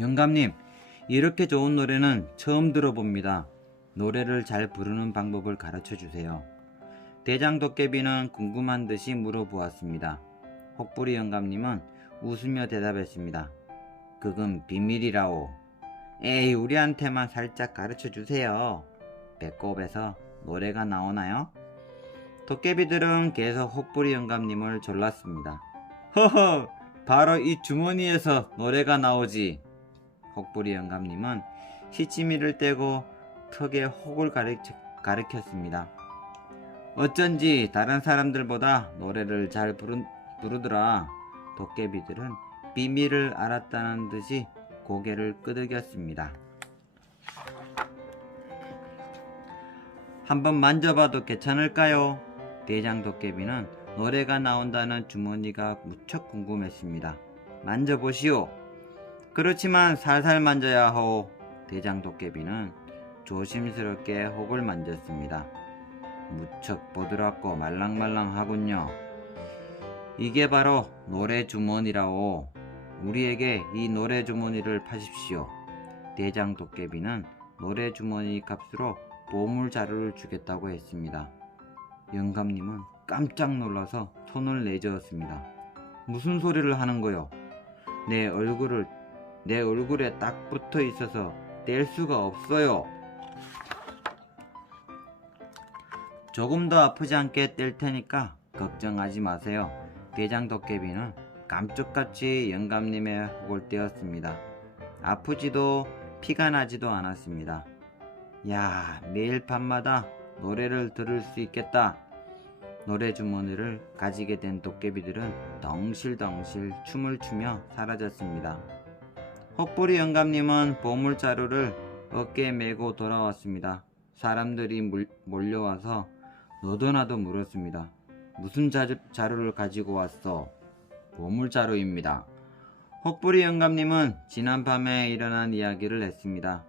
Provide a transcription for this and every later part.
영감님, 이렇게 좋은 노래는 처음 들어봅니다. 노래를 잘 부르는 방법을 가르쳐 주세요. 대장 도깨비는 궁금한 듯이 물어보았습니다. 혹부리 영감님은 웃으며 대답했습니다. 그건 비밀이라오. 에이, 우리한테만 살짝 가르쳐 주세요. 배꼽에서 노래가 나오나요? 도깨비들은 계속 혹부리 영감님을 졸랐습니다. 허허, 바로 이 주머니에서 노래가 나오지. 혹부리 영감님은 시치미를 떼고 턱에 혹을 가리켰습니다. 어쩐지 다른 사람들보다 노래를 잘 부르더라. 도깨비들은 비밀을 알았다는 듯이 고개를 끄덕였습니다. 한번 만져봐도 괜찮을까요? 대장 도깨비는 노래가 나온다는 주머니가 무척 궁금했습니다. 만져보시오. 그렇지만 살살 만져야 하오. 대장 도깨비는 조심스럽게 혹을 만졌습니다. 무척 보드랍고 말랑말랑하군요. 이게 바로 노래 주머니라오. 우리에게 이 노래 주머니를 파십시오. 대장 도깨비는 노래 주머니 값으로 보물 자루를 주겠다고 했습니다. 영감님은 깜짝 놀라서 손을 내저었습니다. 무슨 소리를 하는 거요? 내 얼굴에 딱 붙어 있어서 뗄 수가 없어요. 조금 더 아프지 않게 뗄 테니까 걱정하지 마세요. 대장 도깨비는 감쪽같이 영감님의 혹을 떼었습니다. 아프지도 피가 나지도 않았습니다. 야, 매일 밤마다 노래를 들을 수 있겠다. 노래 주머니를 가지게 된 도깨비들은 덩실덩실 춤을 추며 사라졌습니다. 혹부리 영감님은 보물자루를 어깨에 메고 돌아왔습니다. 사람들이 몰려와서 너도나도 물었습니다. 무슨 자루를 가지고 왔어? 보물자루입니다. 혹부리 영감님은 지난밤에 일어난 이야기를 했습니다.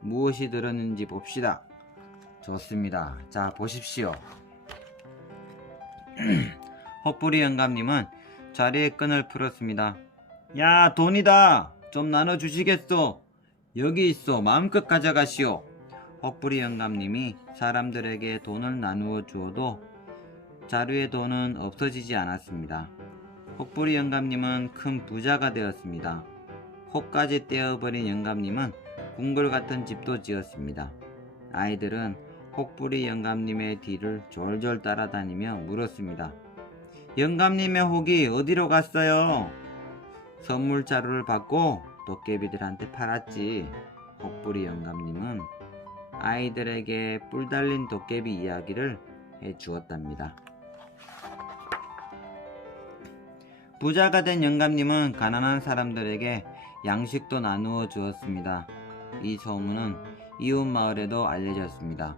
무엇이 들었는지 봅시다. 좋습니다. 자, 보십시오. 혹부리 영감님은 자리에 끈을 풀었습니다. 야, 돈이다. 좀 나눠주시겠소? 여기 있어. 마음껏 가져가시오. 혹부리 영감님이 사람들에게 돈을 나누어 주어도 자루의 돈은 없어지지 않았습니다. 혹부리 영감님은 큰 부자가 되었습니다. 혹까지 떼어버린 영감님은 궁궐 같은 집도 지었습니다. 아이들은 혹부리 영감님의 뒤를 졸졸 따라다니며 물었습니다. 영감님의 혹이 어디로 갔어요? 선물 자루를 받고 도깨비들한테 팔았지. 혹부리 영감님은 아이들에게 뿔 달린 도깨비 이야기를 해주었답니다. 부자가 된 영감님은 가난한 사람들에게 양식도 나누어 주었습니다. 이 소문은 이웃 마을에도 알려졌습니다.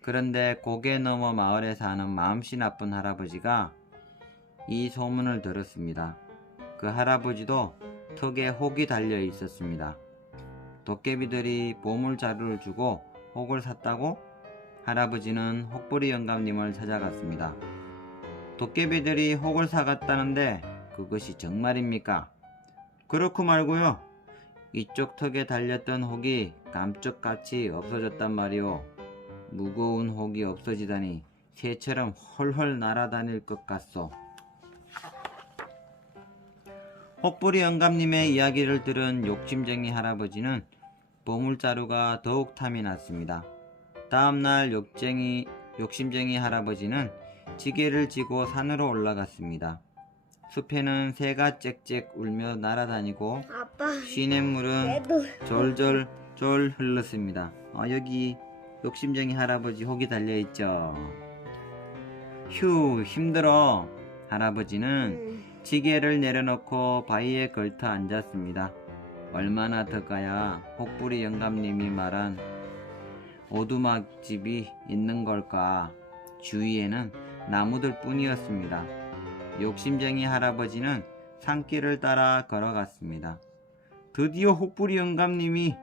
그런데 고개 넘어 마을에 사는 마음씨 나쁜 할아버지가 이 소문을 들었습니다. 그 할아버지도 턱에 혹이 달려 있었습니다. 도깨비들이 보물자루를 주고 혹을 샀다고? 할아버지는 혹부리 영감님을 찾아갔습니다. 도깨비들이 혹을 사갔다는데 그것이 정말입니까? 그렇고 말고요. 이쪽 턱에 달렸던 혹이 감쪽같이 없어졌단 말이오. 무거운 혹이 없어지다니 새처럼 헐헐 날아다닐 것 같소. 혹부리 영감님의 이야기를 들은 욕심쟁이 할아버지는 보물자루가 더욱 탐이 났습니다. 다음날 욕심쟁이 할아버지는 지게를 지고 산으로 올라갔습니다. 숲에는 새가 짹짹 울며 날아다니고 아빠, 시냇물은 얘도 졸졸 흘렀습니다. 여기 욕심쟁이 할아버지 혹이 달려있죠. 휴, 힘들어. 할아버지는 지게를 내려놓고 바위에 걸터 앉았습니다. 얼마나 더 가야 혹부리 영감님이 말한 오두막집이 있는 걸까? 주위에는 나무들 뿐이었습니다. 욕심쟁이 할아버지는 산길을 따라 걸어갔습니다. 드디어 혹부리 영감님이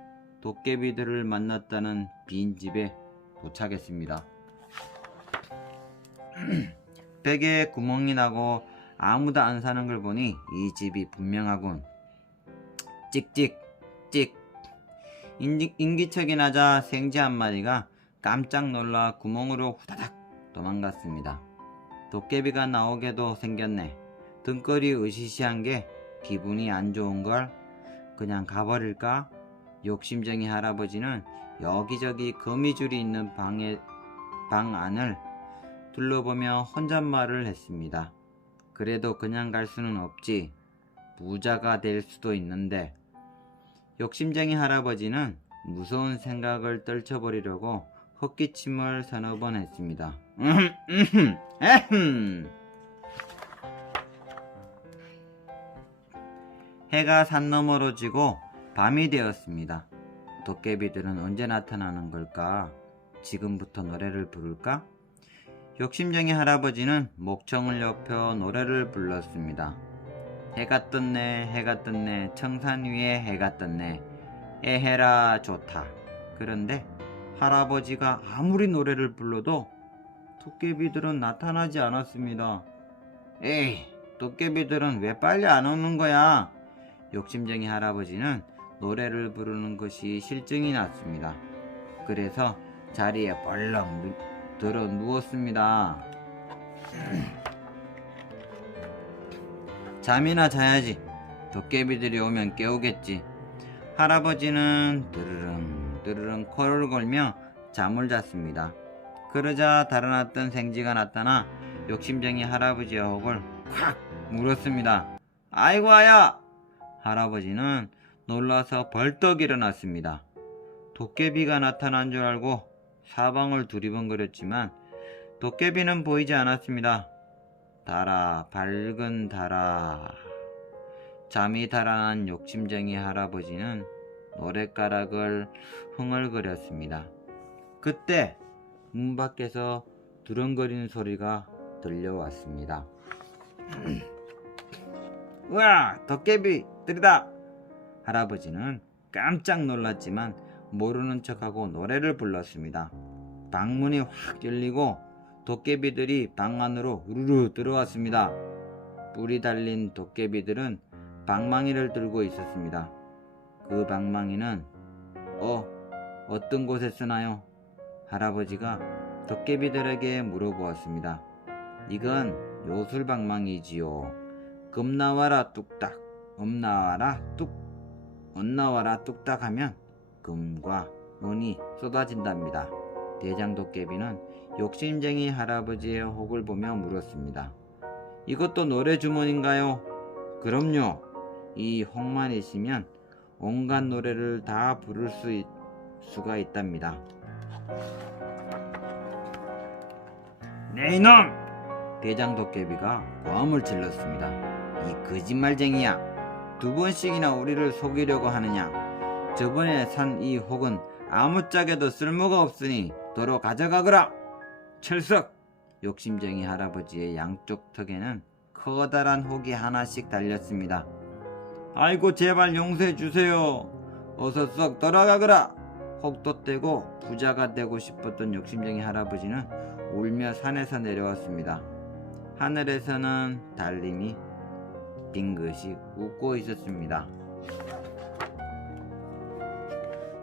도깨비들을 만났다는 빈집에 도착했습니다. 벽에 구멍이 나고 아무도 안 사는 걸 보니 이 집이 분명하군. 찍찍. 찍찍. 인기척이 나자 생쥐 한 마리가 깜짝 놀라 구멍으로 후다닥 도망갔습니다. 도깨비가 나오게도 생겼네. 등골이 으시시한 게 기분이 안 좋은걸. 그냥 가버릴까? 욕심쟁이 할아버지는 여기저기 거미줄이 있는 방 안을 둘러보며 혼잣말을 했습니다. 그래도 그냥 갈 수는 없지. 부자가 될 수도 있는데. 욕심쟁이 할아버지는 무서운 생각을 떨쳐버리려고 헛기침을 서너 번 했습니다. 해가 산 너머로 지고 밤이 되었습니다. 도깨비들은 언제 나타나는 걸까? 지금부터 노래를 부를까? 욕심쟁이 할아버지는 목청을 높여 노래를 불렀습니다. 해가 떴네, 해가 떴네, 청산 위에 해가 떴네, 에헤라 좋다. 그런데 할아버지가 아무리 노래를 불러도 도깨비들은 나타나지 않았습니다. 에이, 도깨비들은 왜 빨리 안 오는 거야? 욕심쟁이 할아버지는 노래를 부르는 것이 실증이 났습니다. 그래서 자리에 벌렁 들어 누웠습니다. 잠이나 자야지. 도깨비들이 오면 깨우겠지. 할아버지는 드르릉 드르릉 코를 골며 잠을 잤습니다. 그러자 달아났던 생쥐가 나타나 욕심쟁이 할아버지의 혹을 콱 물었습니다. 아이고 아야! 할아버지는 놀라서 벌떡 일어났습니다. 도깨비가 나타난 줄 알고 사방을 두리번거렸지만 도깨비는 보이지 않았습니다. 달아, 밝은 달아. 잠이 달아난 욕심쟁이 할아버지는 노랫가락을 흥얼거렸습니다. 그때 문 밖에서 두렁거리는 소리가 들려왔습니다. 우와, 도깨비들이다! 할아버지는 깜짝 놀랐지만 모르는 척하고 노래를 불렀습니다. 방문이 확 열리고 도깨비들이 방 안으로 우르르 들어왔습니다. 뿔이 달린 도깨비들은 방망이를 들고 있었습니다. 그 방망이는 어떤 곳에 쓰나요? 할아버지가 도깨비들에게 물어보았습니다. 이건 요술방망이지요. 금 나와라 뚝딱, 음 나와라 나와라 뚝딱 하면 금과 은이 쏟아진답니다. 대장도깨비는 욕심쟁이 할아버지의 혹을 보며 물었습니다. 이것도 노래 주머니인가요? 그럼요. 이 혹만 있으면 온갖 노래를 다 부를 수가 있답니다. 네 이놈! 대장도깨비가 고함을 질렀습니다. 이 거짓말쟁이야. 2번씩이나 우리를 속이려고 하느냐. 저번에 산 이 혹은 아무짝에도 쓸모가 없으니 도로 가져가거라. 철석! 욕심쟁이 할아버지의 양쪽 턱에는 커다란 혹이 하나씩 달렸습니다. 아이고 제발 용서해 주세요. 어서 썩 돌아가거라. 혹도 떼고 부자가 되고 싶었던 욕심쟁이 할아버지는 울며 산에서 내려왔습니다. 하늘에서는 달님이 빙긋이 웃고 있었습니다.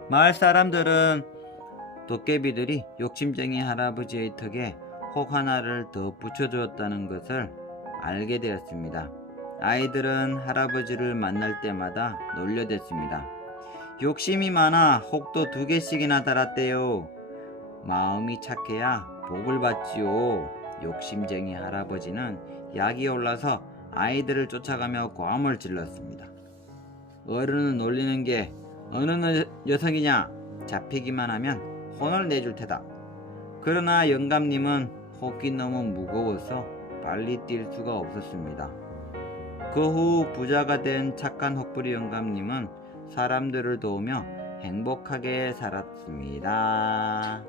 마을 사람들은 도깨비들이 욕심쟁이 할아버지의 턱에 혹 하나를 더 붙여주었다는 것을 알게 되었습니다. 아이들은 할아버지를 만날 때마다 놀려댔습니다. 욕심이 많아 혹도 2개씩이나 달았대요. 마음이 착해야 복을 받지요. 욕심쟁이 할아버지는 약이 올라서 아이들을 쫓아가며 고함을 질렀습니다. 어른을 놀리는 게 어느 녀석이냐. 잡히기만 하면 혼을 내줄 테다. 그러나 영감님은 혹이 너무 무거워서 빨리 뛸 수가 없었습니다. 그 후 부자가 된 착한 혹부리 영감님은 사람들을 도우며 행복하게 살았습니다.